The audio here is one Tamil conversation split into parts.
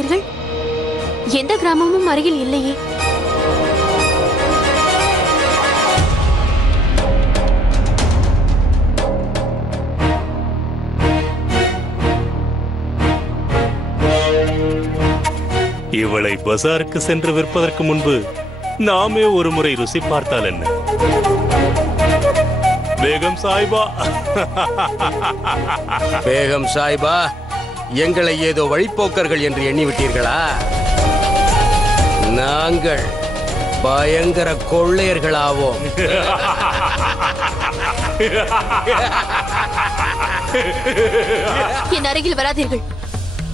பார்த்தீர்கள்? எந்த கிராமமும் அருகில் இல்லையே. இவளை பஜாருக்கு சென்று விற்பதற்கு முன்பு நாமே ஒரு முறை ருசி பார்த்தால் என்ன? பேகம் சாய்பா. பேகம் சாய்பா, எங்களை ஏதோ வழிப்போக்கர்கள் என்று எண்ணிவிட்டீர்களா? நாங்கள் பயங்கர கொள்ளையர்களாவோம். என் அருகில் வராதீர்கள்.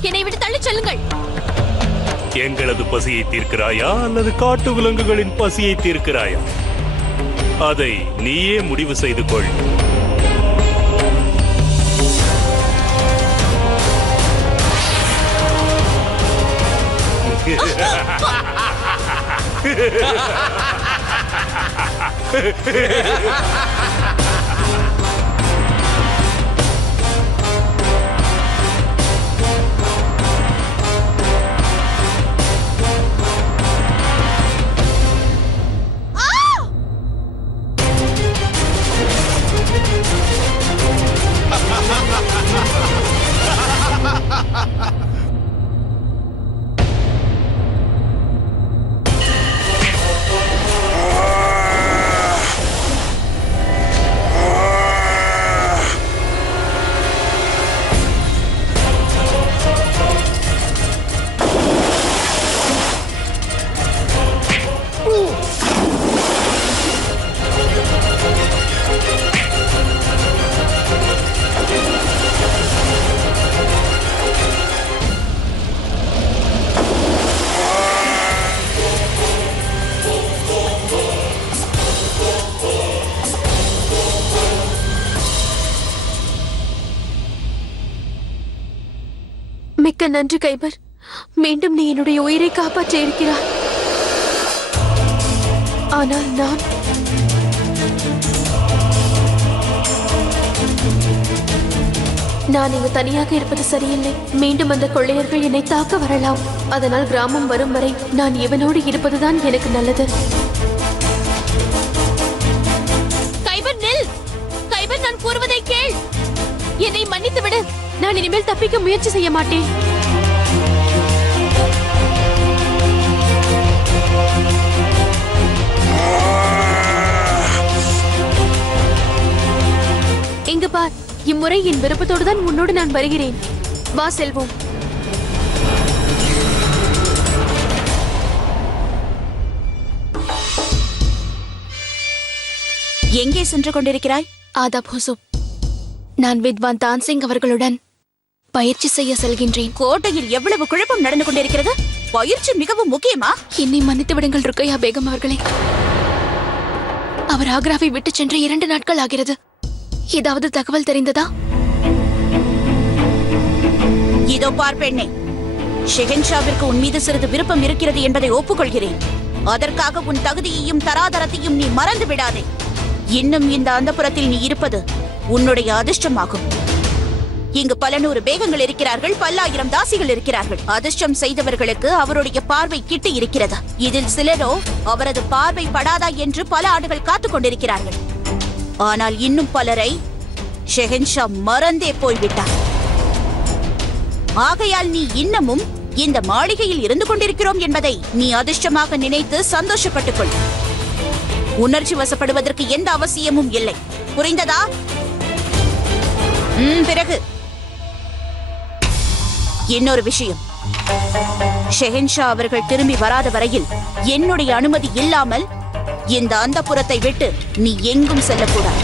என்னை விட்டு தள்ளிச் செல்லுங்கள். எங்களது பசியை தீர்க்கிறாயா அல்லது காட்டு விலங்குகளின் பசியை தீர்க்கிறாயா? அதை நீயே முடிவு செய்து கொள். மிக்க நன்றி கைபர். மீண்டும் நீ என்னுடைய உயிரை காப்பாற்ற இருக்கிறாய். ஆனால் நான் இங்கு தனியாக இருப்பது சரியில்லை. மீண்டும் அந்த கொள்ளையர்கள் என்னை தாக்க வரலாம். அதனால் கிராமம் வரும் வரை நான் இவனோடு இருப்பதுதான் எனக்கு நல்லது. கைபர் நில். கைபர், நான் கூறுவதை கேள். என்னை மன்னித்து விடு. நான் இனிமேல் தப்பிக்க முயற்சி செய்ய மாட்டேன். இங்கு பார், இம்முறை என் விருப்பத்தோடு தான் உன்னோடு நான் வருகிறேன். வா செல்வோம். எங்கே சென்று கொண்டிருக்கிறாய்? ஆதாப் ஹுசூப், நான் வித்வான் தான்சிங் அவர்களுடன் பயிற்சி செய்ய செல்கின்றேன். கோட்டையில் எவ்வளவு குழப்பம் நடந்து கொண்டிருக்கிறது. பயிற்சி மிகவும் முக்கியமா? என்னை மன்னித்து விடுங்கள் ருக்கையா பேகம் அவர்களே. அவர் ஆக்ராவை விட்டு சென்று 2 நாட்கள் ஆகிறது. ஏதாவது தகவல் தெரிந்ததா? இதோ பார் பெண்ணே, ஷெஹன்ஷாவிற்கு உன் மீது சிறிது விருப்பம் இருக்கிறது என்பதை ஒப்புக்கொள்கிறேன். அதற்காக உன் தகுதியையும் தராதரத்தையும் நீ மறந்து விடாதே. இன்னும் இந்த அந்தப்புறத்தில் நீ இருப்பது உன்னுடைய அதிர்ஷ்டமாகும். இங்கு பல 100 பேகங்கள் இருக்கிறார்கள், பல்லாயிரம் தாசிகள் இருக்கிறார்கள். அதிர்ஷ்டம் செய்தவர்களுக்கு அவருடைய பார்வை கிட்டி இருக்கிறது. இதில் சிலரோ அவரது பார்வை படாதா என்று பல ஆண்டுகள் காத்துக் கொண்டிருக்கிறார்கள். ஆனால் இன்னும் பலரை ஷெஹன்ஷா மறந்தே போய்விட்டார். ஆகையால் நீ இன்னமும் இந்த மாளிகையில் இருந்து கொண்டிருக்கிறோம் என்பதை நீ அதிர்ஷ்டமாக நினைத்து சந்தோஷப்பட்டுக் கொள். உணர்ச்சி வசப்படுவதற்கு எந்த அவசியமும் இல்லை. புரிந்ததா? பிறகு இன்னொரு விஷயம், ஷெஹன்ஷா அவர்கள் திரும்பி வராத வரையில் என்னுடைய அனுமதி இல்லாமல் இந்த அந்தப்புறத்தை விட்டு நீ எங்கும் செல்லக்கூடாது.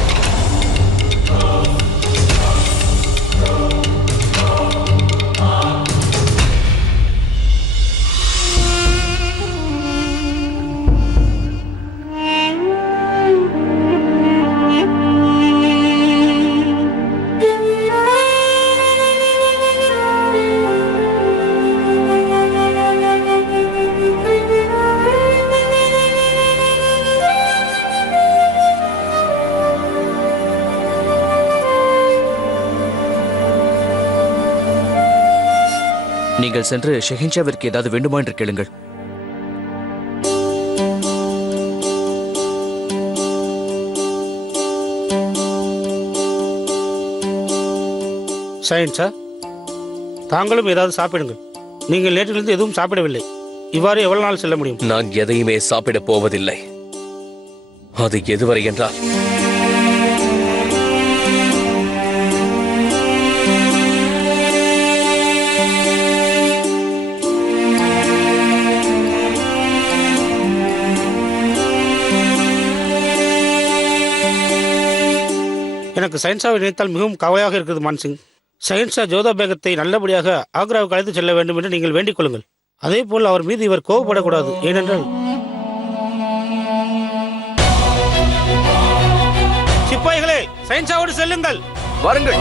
நீங்கள் சென்று ஷெஹின்ஷாவிற்கு ஏதாவது வேண்டுமா என்று கேளுங்கள். ஷஹின்ஷா, தாங்களும் ஏதாவது சாப்பிடுங்கள். நீங்கள் நேற்றிலிருந்து எதுவும் சாப்பிடவில்லை. இவ்வாறு எவ்வளவு நாள் செல்ல முடியும்? நான் எதையுமே சாப்பிடப் போவதில்லை. அது எதுவரை என்றால் எனக்கு ஷஹின்ஷாவை நினைத்தால் மிகவும் கவலையாக இருக்கிறது மான்சிங். ஷஹின்ஷா ஜோதா பேகத்தை நல்லபடியாக ஆக்ராவுக்கு அழைத்து செல்ல வேண்டும் என்று நீங்கள் வேண்டிக் கொள்ளுங்கள். அதே போல் அவர் மீது இவர் கோபப்படக்கூடாது. ஏனென்றால் சிப்பாய்களே, ஷஹின்ஷாவோடு செல்லுங்கள். வாருங்கள்.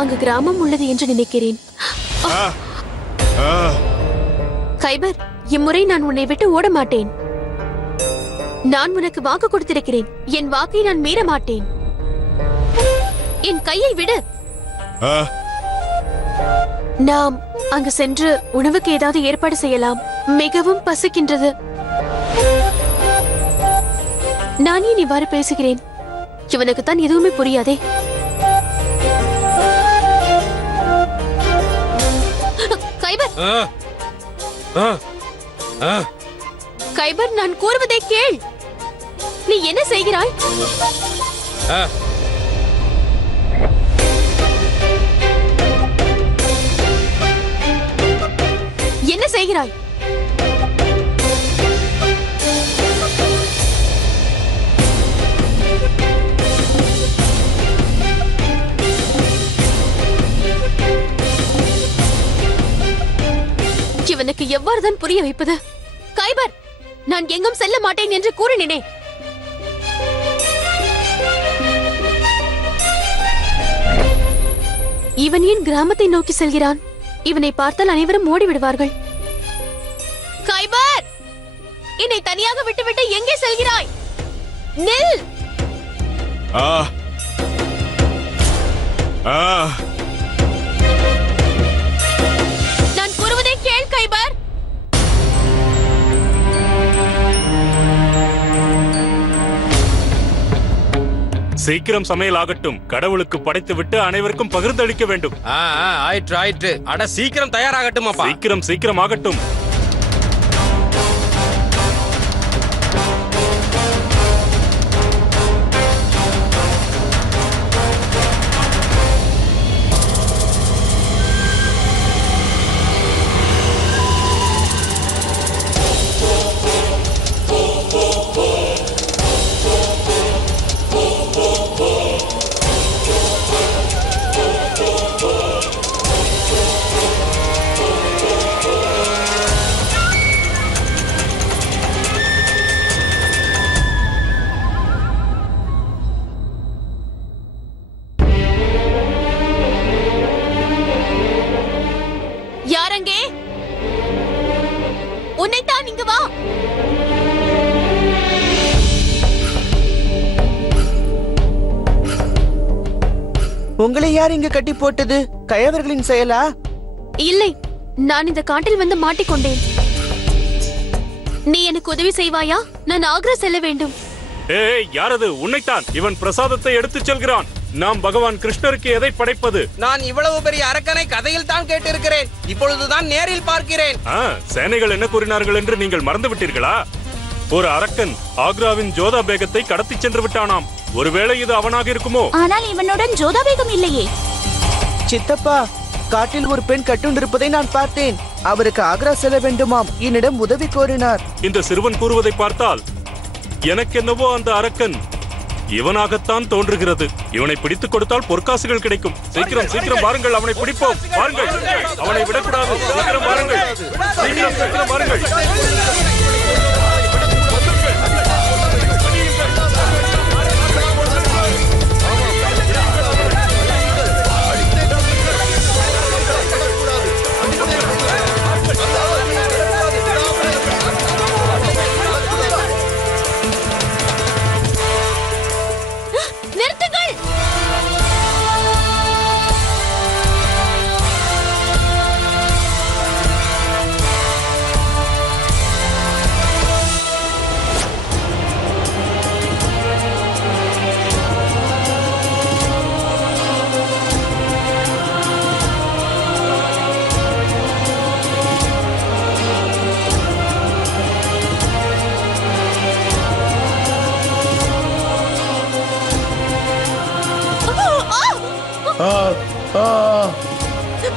அங்கு கிராமம் உள்ளது என்று நினைக்கிறேன். கைபர், இம்முறை நான் உன்னை விட்டு ஓட மாட்டேன். நான் உனக்கு வாக்கு கொடுத்திருக்கிறேன். என் வாக்கை நான் மீற மாட்டேன். என் கையை விடு. நாம் அங்கு சென்று உணவுக்கு ஏதாவது ஏற்பாடு செய்யலாம். மிகவும் பசிக்கின்றது. நான் ஏன் இவ்வாறு பேசுகிறேன்? இவனுக்கு தான் எதுவுமே புரியாதே. கைபர், கைபர், நான் கூறுவதை கேள். நீ என்ன செய்கிறாய்? என்ன செய்கிறாய்? இவனுக்கு எவ்வாறுதான் புரிய வைப்பது? கைபர், நான் எங்கும் செல்ல மாட்டேன் என்று கூறினேனே. இவன் ஏன் கிராமத்தை நோக்கி செல்கிறான்? இவனை பார்த்தால் அனைவரும் ஓடி விடுவார்கள். கைபர், என்னை தனியாக விட்டுவிட்டு எங்கே செல்கிறாய்? நில். நான் கூறுவதை கேள் கைபர். சீக்கிரம் சமையல் ஆகட்டும். கடவுளுக்கு படைத்து விட்டு அனைவருக்கும் பகிர்ந்தளிக்க வேண்டும். ஆயிற்று ஆயிற்று. அட சீக்கிரம் தயாராகட்டும் அப்பா. சீக்கிரம் சீக்கிரம் ஆகட்டும். யாரங்கே? உன்னைத்தான், இங்கு வா. உங்களை யார் இங்கு கட்டி போட்டது? கயவர்களின் செயலா? இல்லை, நான் இந்த காட்டில் வந்து மாட்டிக்கொண்டேன். நீ எனக்கு உதவி செய்வாயா? நான் ஆக்ரா செல்ல வேண்டும். ஏய், யாரது? உன்னைத்தான். இவன் பிரசாதத்தை எடுத்துச் செல்கிறான். நாம் பகவான் கிருஷ்ணருக்கு எதை படைப்பது? நான் இவ்வளவு பெரிய அரக்கனை கதையில் தான் கேட்டிருக்கிறேன். இப்பொழுதுதான் நேரில் பார்க்கிறேன். சேனைகள் என்ன கூறினார்கள் என்று நீங்கள் மறந்து விட்டீர்களா? ஒரு அரக்கன் ஆக்ராவின் ஜோதா பேகத்தை கடத்தி சென்று விட்டானாம். ஒருவேளை இது அவனாக இருக்குமோ? ஆனால் இவனுடன் ஜோதா பேகம் இல்லையே. சித்தப்பா, காட்டில் ஒரு பெண் கட்டுண்டிருப்பதை நான் பார்த்தேன். அவருக்கு ஆக்ரா செல்ல வேண்டுமாம். என்னிடம் உதவி கோரினார். இந்த சிறுவன் கூறுவதை பார்த்தால் எனக்கென்னவோ அந்த அரக்கன் இவனாகத்தான் தோன்றுகிறது. இவனை பிடித்துக் கொடுத்தால் பொற்காசுகள் கிடைக்கும். சீக்கிரம் சீக்கிரம் வாருங்கள், அவனை பிடிப்போம். வாருங்கள், அவனை விடக்கூடாது. சீக்கிரம் வாருங்கள், சீக்கிரம் சீக்கிரம் வாருங்கள். நிறுத்துங்கள்.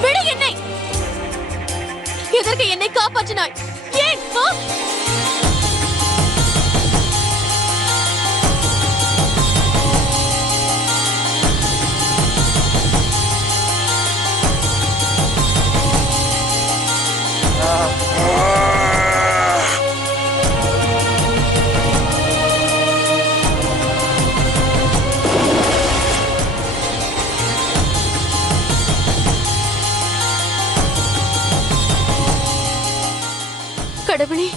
விடு என்னை. எதற்கு என்னை காப்பாற்றினாய்? ஏன்? கடவுளே,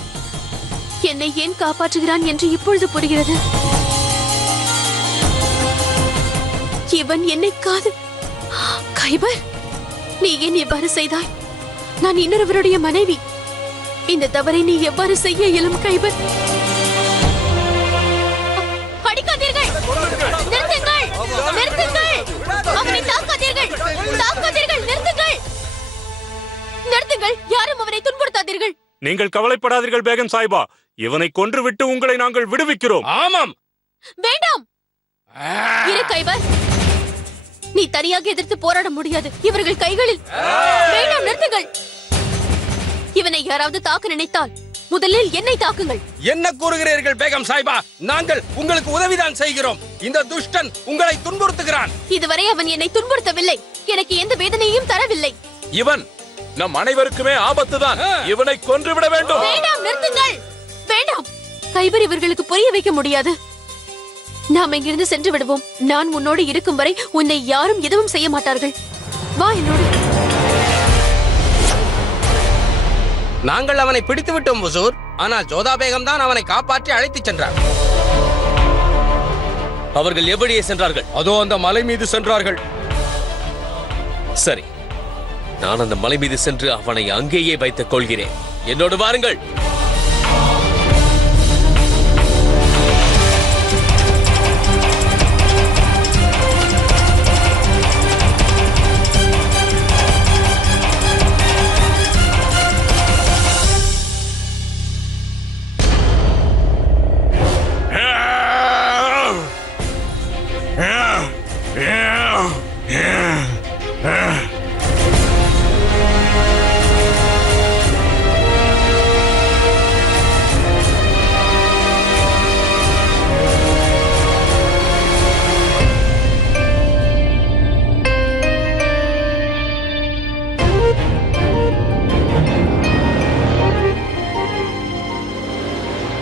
என்னை ஏன் காப்பாற்றுகிறான் என்று இப்பொழுது புரிகிறது. இவன் என்னை கைபர், நீ ஏன் இவ்வாறு செய்தாய்? நான் இன்னொருவருடைய மனைவி. இந்த தவறை நீ எவ்வாறு செய்ய இயலும் கைபர்? அடிக்காதீர்கள், நிறுத்துங்கள், நிறுத்துங்கள், அவனை தாக்காதீர்கள், தாக்காதீர்கள், நிறுத்துங்கள், நிறுத்துங்கள், யாரும் அவனை துன்புறுத்தாதீர்கள். நீங்கள் கவலைப்படாதீர்கள் பேகம் சாஹிபா. இவனை கொன்றுவிட்டு உங்களை நாங்கள் விடுவிக்கிறோம். ஆமாம். வேண்டாம். இரு கைபர், நீ தனியாக எதிர்த்து போராட முடியாது. இவர்கள் கைகளில். வேண்டாம், நிறுத்துங்கள். இவனை யாராவது தாக்க நினைத்தால் முதலில் என்னை தாக்குங்கள். என்ன கூறுகிறீர்கள் பேகம் சாஹிபா? நாங்கள் உங்களுக்கு உதவிதான் செய்கிறோம். இந்த துஷ்டன் உங்களை துன்புறுத்துகிறான். இதுவரை அவன் என்னை துன்புறுத்தவில்லை, எனக்கு எந்த வேதனையும் தரவில்லை. இவன் நம் அனைவருக்குமே ஆபத்துதான். இவனை கொன்றுவிட வேண்டும். வேண்டாம், நிறுத்துங்கள். வேண்டாம் கைபர், இவர்களுக்கு புரிய வைக்க முடியாது. நாம் இங்கிருந்து சென்று விடுவோம். நான் உன்னோடு இருக்கும் வரை உன்னை யாரும் எதுவும் செய்ய மாட்டார்கள். வா என்னோடு. நாங்கள் அவனை பிடித்து விட்டோம் ஹுசூர். ஆனால் ஜோதா பேகம் தான் அவனை காப்பாற்றி அழைத்துச் சென்றார். அவர்கள் எப்படியே சென்றார்கள்? அதோ அந்த மலை மீது சென்றார்கள். சரி, நான் அந்த மலை மீது சென்று அவனை அங்கேயே வைத்துக் கொள்கிறேன். என்னோடு வாருங்கள்.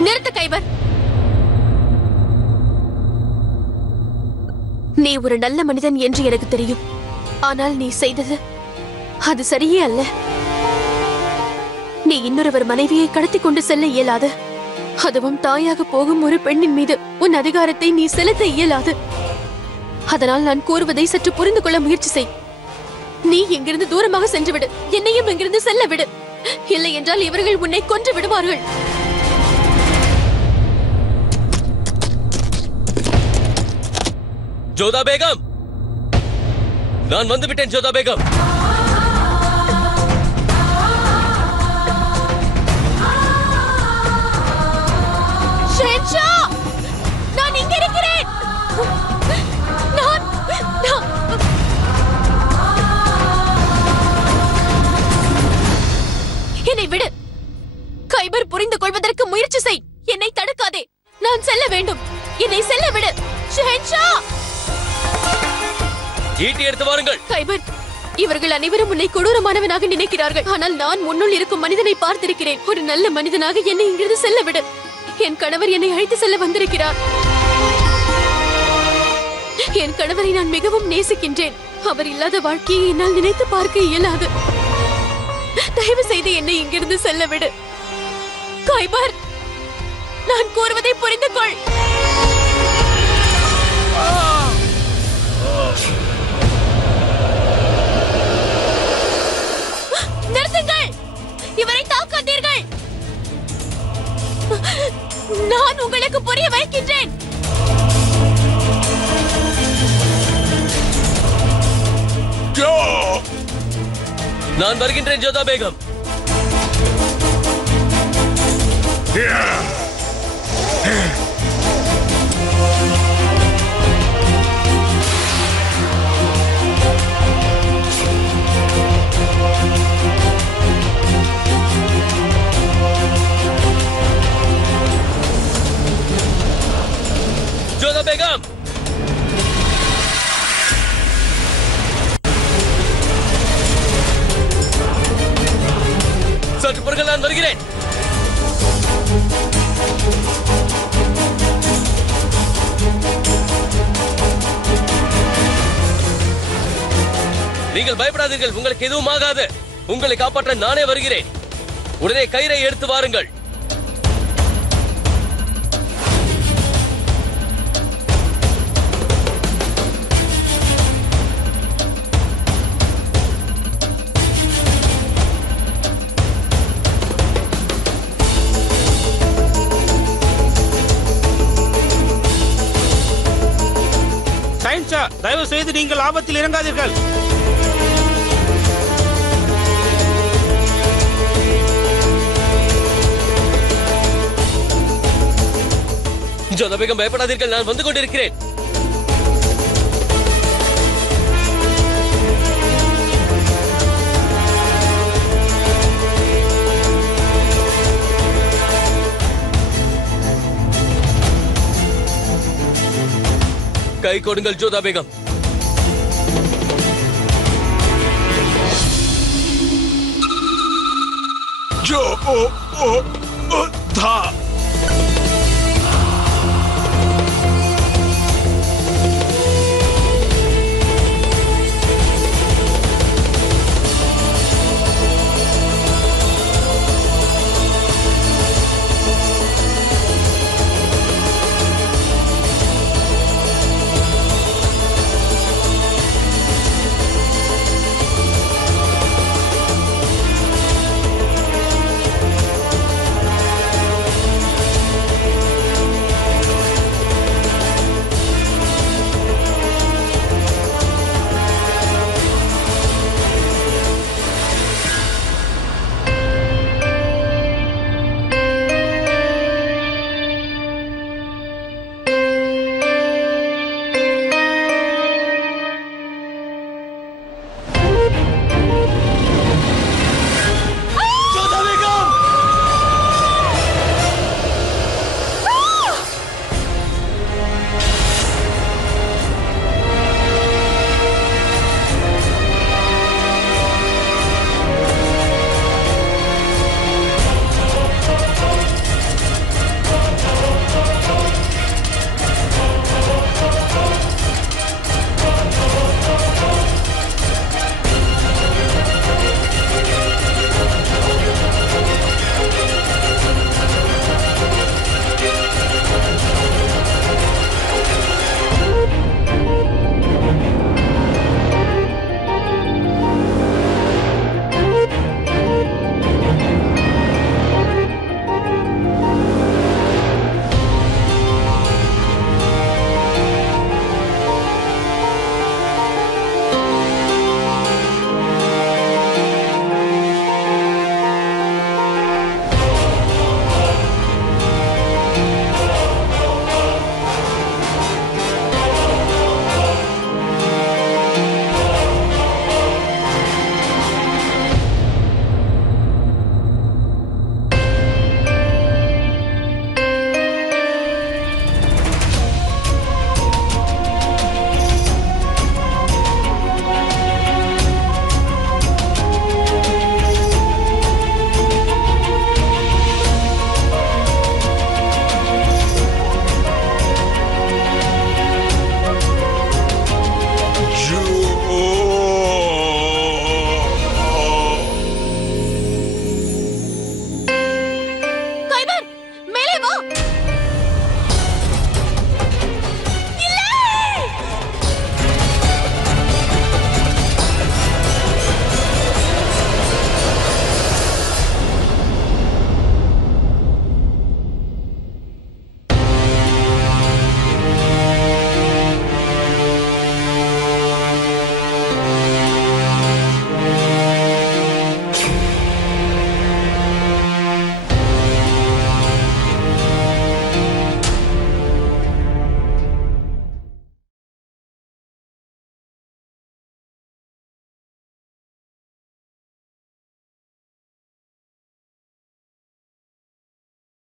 நிறுத்து கைபர். நீ ஒரு நல்ல மனிதன் என்று எனக்கு தெரியும். ஆனால் நீ செய்தது அது சரியே அல்ல. நீ இன்னொருவர் மனைவியை கடத்தி கொண்டு செல்ல இயலாது. அதுவும் தாயாக போகும் ஒரு பெண்ணின் மீது உன் அதிகாரத்தை நீ செலுத்த இயலாது. அதனால் நான் கூறுவதை சற்று புரிந்து கொள்ள முயற்சி செய். நீ இங்கிருந்து தூரமாக சென்று விடு. என்னையும் இங்கிருந்து செல்ல விடு. இல்லை என்றால் இவர்கள் உன்னை கொன்று விடுவார்கள். ஜோதா பேகம், நான் வந்துவிட்டேன். ஜோதா பேகம், ஷேன்ஷா, நான் இங்க இருக்கிறேன். முயற்சி செய். என்னை தடுக்காதே. நான் செல்ல வேண்டும். என்னை செல்ல விடு. ஷெஹன்ஷா! ஈட்டி எடுத்து வாருங்கள். கைபர், இவர்கள் அனைவரும் உன்னை கொடூரமானவனாக நினைக்கிறார்கள். ஆனால் நான் முன்னுள் இருக்கும் மனிதனை பார்த்திருக்கிறேன். ஒரு நல்ல மனிதனாக என்னை இங்கிருந்து செல்ல விடு. என் கணவர் என்னை அழைத்து செல்ல வந்திருக்கிறார். என் கணவரை நான் மிகவும் நேசிக்கின்றேன். அவர் இல்லாத வாழ்க்கையை என்னால் நினைத்து பார்க்க இயலாது. தயவு செய்து என்னை இங்கிருந்து செல்ல விடு. கைபர், நான் கூறுவதை புரிந்து கொள். நிறுத்துங்கள். இவரை தாக்காதீர்கள். நான் உங்களுக்கு புரிய வைக்கின்றேன். நான் வருகின்றேன் ஜோதா பேகம். ஜோதா பேகம், சற்று பொறுங்கள், நான் வருகிறேன். நீங்கள் பயப்படாதீர்கள், உங்களுக்கு எதுவும் ஆகாது. உங்களை காப்பாற்ற நானே வருகிறேன். உடனே கயிறை எடுத்து வாருங்கள். ஷெஹன்ஷா, தயவு செய்து நீங்கள் ஆபத்தில் இறங்காதீர்கள். ஜோதா பேகம், பயப்படாதீர்கள், நான் வந்து கொண்டிருக்கிறேன். கை கொடுங்கள் ஜோதா பேகம். ஜோ ஓ ஓ ஓ தா